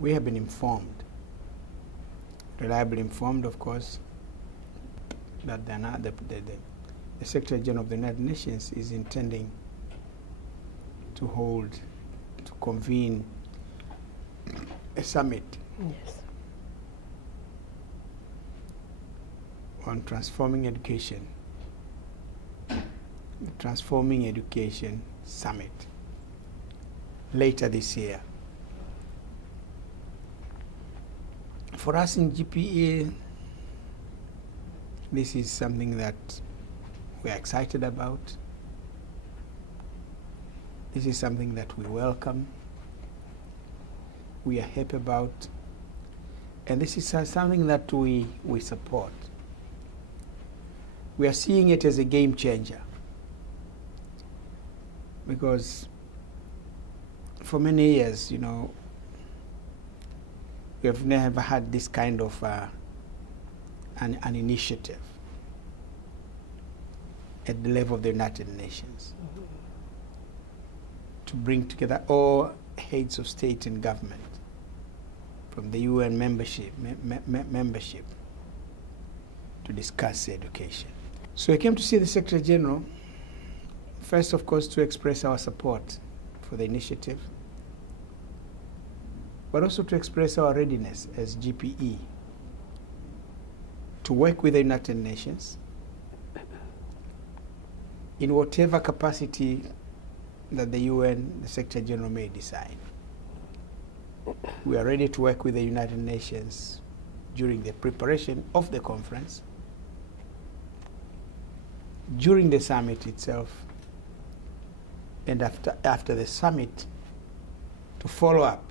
we have been informed, reliably informed, of course, that the Secretary General of the United Nations is intending to convene a summit on transforming education, the Transforming Education Summit, later this year. For us in GPE, this is something that we're excited about. This is something that we welcome, we are happy about, and this is something that we support. We are seeing it as a game changer, because for many years, you know, we have never had this kind of an initiative at the level of the United Nations to bring together all heads of state and government from the UN membership to discuss education. So I came to see the Secretary General, first, of course, to express our support for the initiative, but also to express our readiness as GPE to work with the United Nations in whatever capacity that the UN, the Secretary General may decide. We are ready to work with the United Nations during the preparation of the conference, during the summit itself, and after the summit, to follow up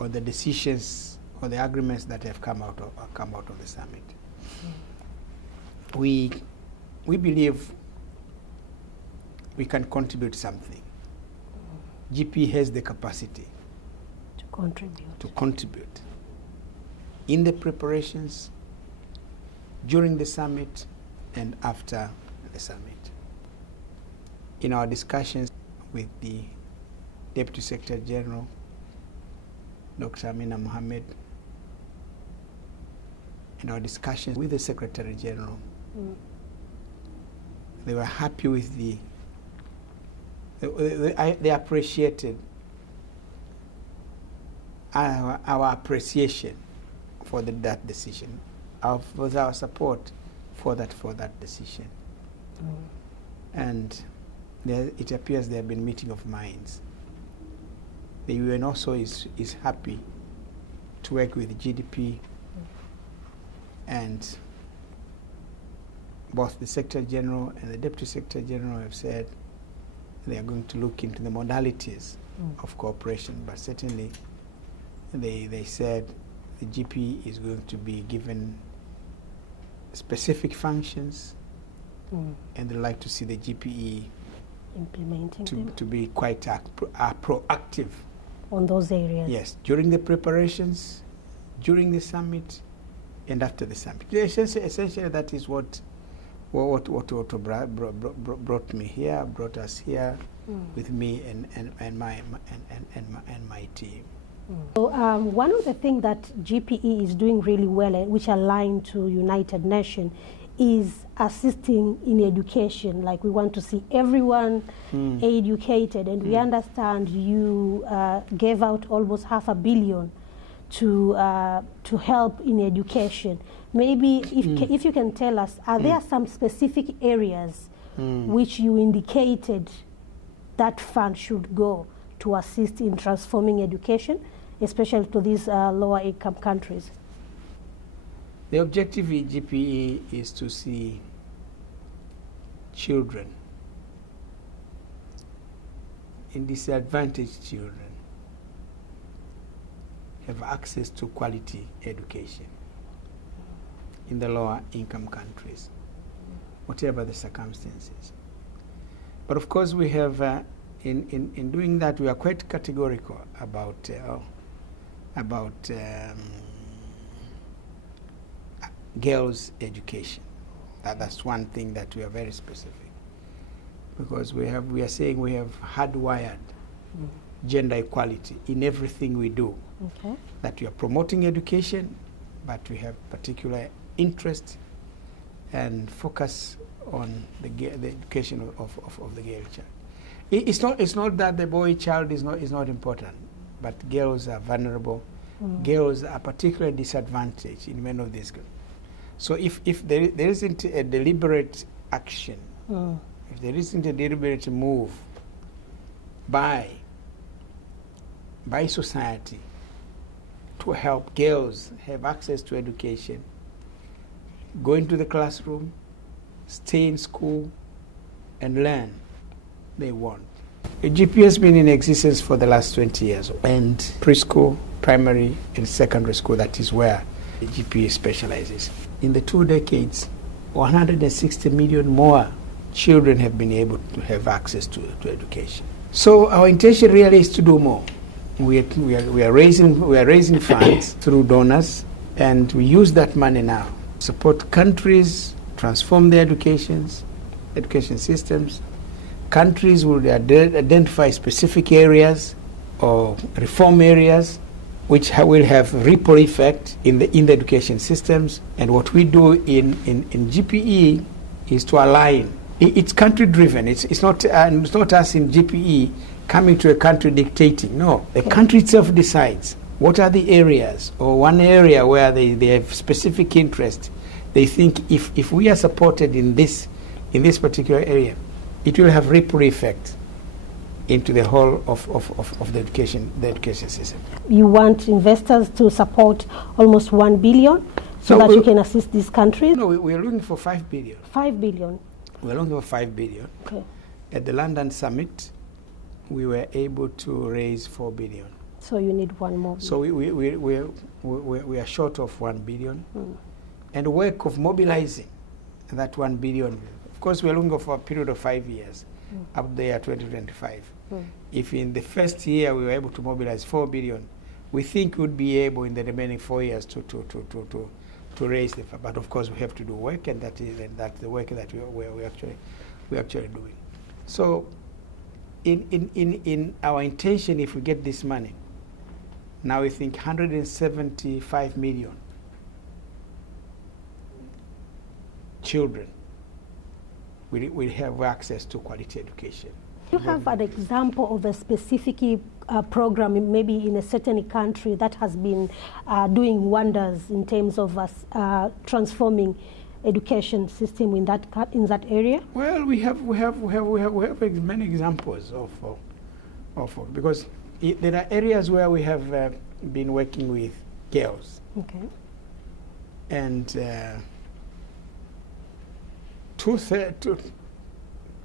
on the decisions or the agreements that have come out of the summit. We believe we can contribute something. GP has the capacity to contribute in the preparations, during the summit, and after the summit. In our discussions with the Deputy Secretary General, Dr. Amina Mohammed, in our discussions with the Secretary General, they were happy with they appreciated our appreciation for that decision, for our support for that decision. And it appears there have been meeting of minds. The UN also is happy to work with GDP, and both the Secretary General and the Deputy Secretary General have said they are going to look into the modalities of cooperation, but certainly they said the GP is going to be given specific functions, and they like to see the GPE implementing to be quite proactive on those areas. Yes, during the preparations, during the summit, and after the summit. Essentially, that is what brought us here with me and my team. So one of the things that GPE is doing really well, which align to United Nations, is assisting in education. Like, we want to see everyone educated, and we understand you gave out almost $500 million to help in education. Maybe if you can tell us, are there some specific areas which you indicated that fund should go to assist in transforming education, especially to these lower income countries? The objective in GPE is to see children, in disadvantaged children, have access to quality education in the lower income countries, whatever the circumstances. But of course, we have, in doing that, we are quite categorical about girls' education. That's one thing that we are very specific, because we are saying we have hardwired gender equality in everything we do. Okay. That we are promoting education, but we have particular interest and focus on the education of the girl child. It's not that the boy child is not important, but girls are vulnerable. Girls are particularly disadvantaged in many of these. So if there isn't a deliberate action, if there isn't a deliberate move by society to help girls have access to education, go into the classroom, stay in school, and learn, they won't. The GPE has been in existence for the last 20 years, and preschool, primary, and secondary school, that is where the GPE specializes. In the 2 decades, 160 million more children have been able to have access to education. So our intention really is to do more. We are raising funds through donors, and we use that money now to support countries, transform their education systems. Countries will identify specific areas or reform areas which will have ripple effect in the education systems. And what we do in GPE is to align. It's country driven. It's not us in GPE coming to a country dictating. No, the country itself decides what are the areas, or one area where they have specific interest. They think if we are supported in this particular area, it will have ripple effect into the whole of the education system. You want investors to support almost 1 billion so that you can assist these countries? No, we are looking for 5 billion. 5 billion. We are looking for 5 billion. Okay. At the London summit, we were able to raise 4 billion. So you need 1 more billion. So we are short of 1 billion. And work of mobilizing that 1 billion. Of course, we are looking for a period of 5 years, up there 2025. If in the first year we were able to mobilize 4 billion, we think we would be able in the remaining 4 years to raise the. But of course, we have to do work, and that's the work that we're actually doing. So, in our intention, if we get this money, now we think 175 million children will have access to quality education. Do you have an example of a specific program, maybe in a certain country, that has been doing wonders in terms of transforming education system in that area? Well, we have many examples of because there are areas where we have been working with girls. Okay. And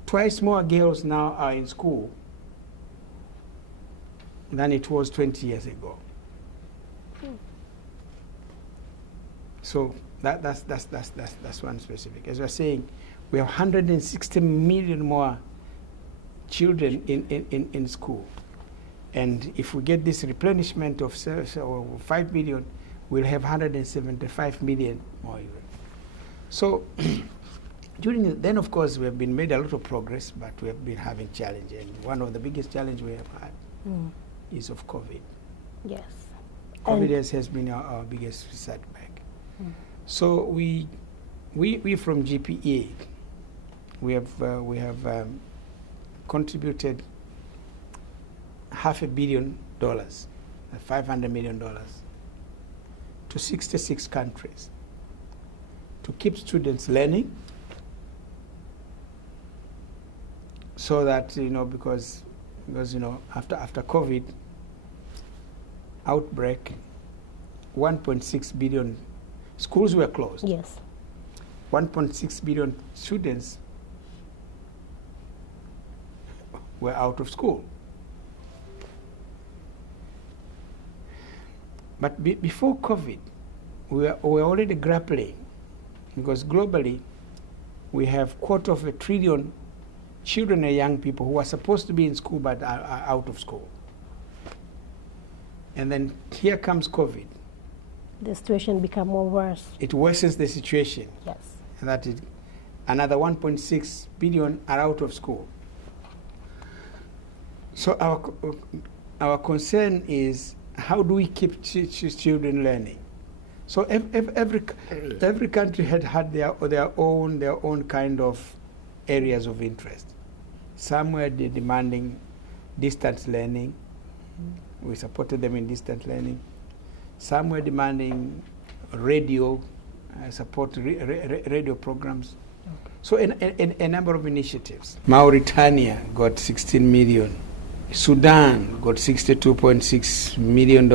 twice more girls now are in school than it was 20 years ago. So that's one specific. As we're saying, we have 160 million more children in school. And if we get this replenishment of 5 billion, we'll have 175 million more even. So then, of course, we have been made a lot of progress, but we have been having challenges. And one of the biggest challenges we have had is of COVID. Yes. COVID has been our biggest setback. So we from GPE, we have contributed $500 million, $500 million, to 66 countries to keep students learning, so that, because after COVID outbreak, 1.6 billion schools were closed. Yes. 1.6 billion students were out of school. But before COVID, we were already grappling, because globally we have 250 billion children and young people who are supposed to be in school but are out of school. And then here comes COVID. The situation became more worse. It worsens the situation. Yes. And that is another 1.6 billion are out of school. So our concern is how do we keep children learning? So every country had their own kind of areas of interest. Some were demanding distance learning. We supported them in distance learning. Some were demanding radio, radio programs. So a number of initiatives. Mauritania got 16 million. Sudan got $62.6 million.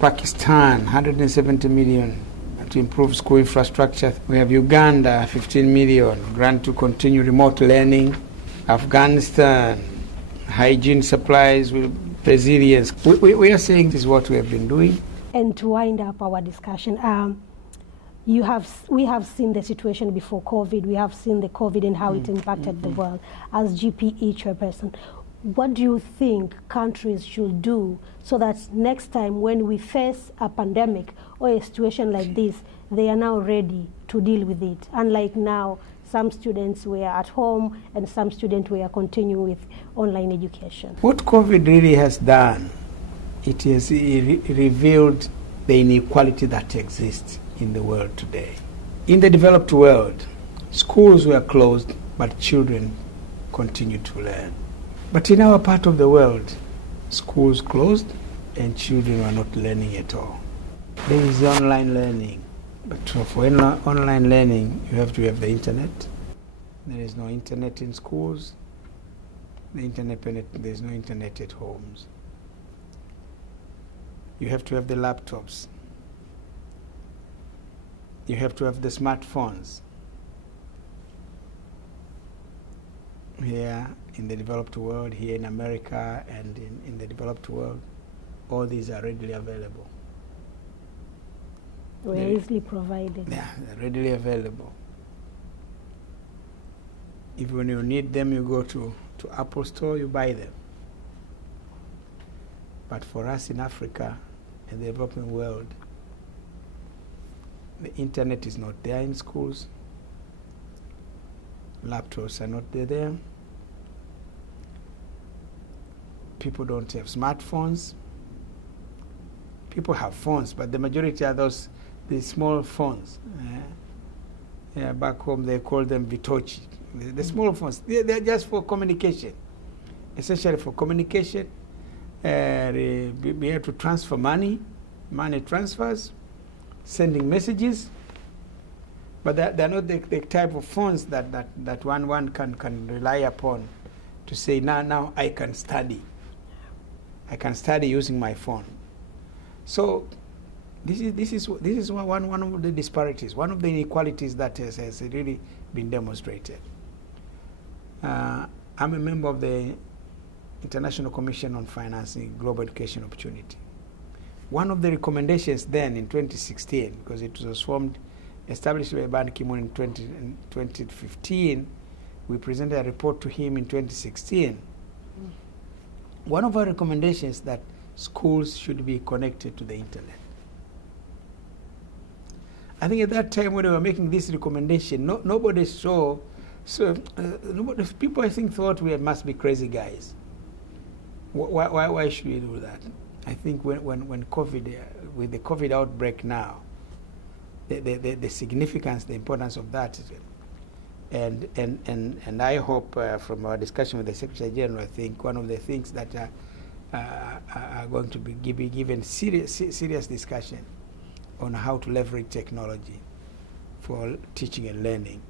Pakistan, 170 million to improve school infrastructure. We have Uganda, 15 million, grant to continue remote learning. Afghanistan, hygiene supplies, resilience. We are saying this is what we have been doing. And to wind up our discussion, we have seen the situation before COVID. We have seen the COVID and how it impacted the world. As GPE chairperson, what do you think countries should do so that next time when we face a pandemic or a situation like this, they are now ready to deal with it? Unlike now, some students were at home and some students were continuing with online education. What COVID really has done, it has revealed the inequality that exists in the world today. In the developed world, schools were closed, but children continued to learn. But in our part of the world, schools closed and children were not learning at all. There is online learning, but for online learning, you have to have the internet. There is no internet in schools. There is no internet at homes. You have to have the laptops. You have to have the smartphones. Here in the developed world, here in America and in the developed world, all these are readily available. They're easily provided. Yeah, they're readily available. If when you need them, you go to Apple Store, you buy them. But for us in Africa, in the developing world, the internet is not there in schools. Laptops are not there. People don't have smartphones. People have phones, but the majority are the small phones. Back home they call them vitochi. The small phones, they're just for communication. Essentially for communication, be able to transfer money transfers, sending messages. But they're not the type of phones that one can rely upon to say, now I can study. I can study using my phone. So this is one of the disparities, one of the inequalities that has really been demonstrated. I'm a member of the International Commission on Financing Global Education Opportunity. One of the recommendations then in 2016, because it was established by Ban Ki-moon in 2015, we presented a report to him in 2016. One of our recommendations that schools should be connected to the internet. I think at that time when we were making this recommendation, nobody saw, people I think thought we must be crazy guys. Why should we do that? I think when COVID, with the COVID outbreak now, the significance, the importance of that, and I hope from our discussion with the Secretary General, I think one of the things that are going to be given serious discussion on how to leverage technology for teaching and learning.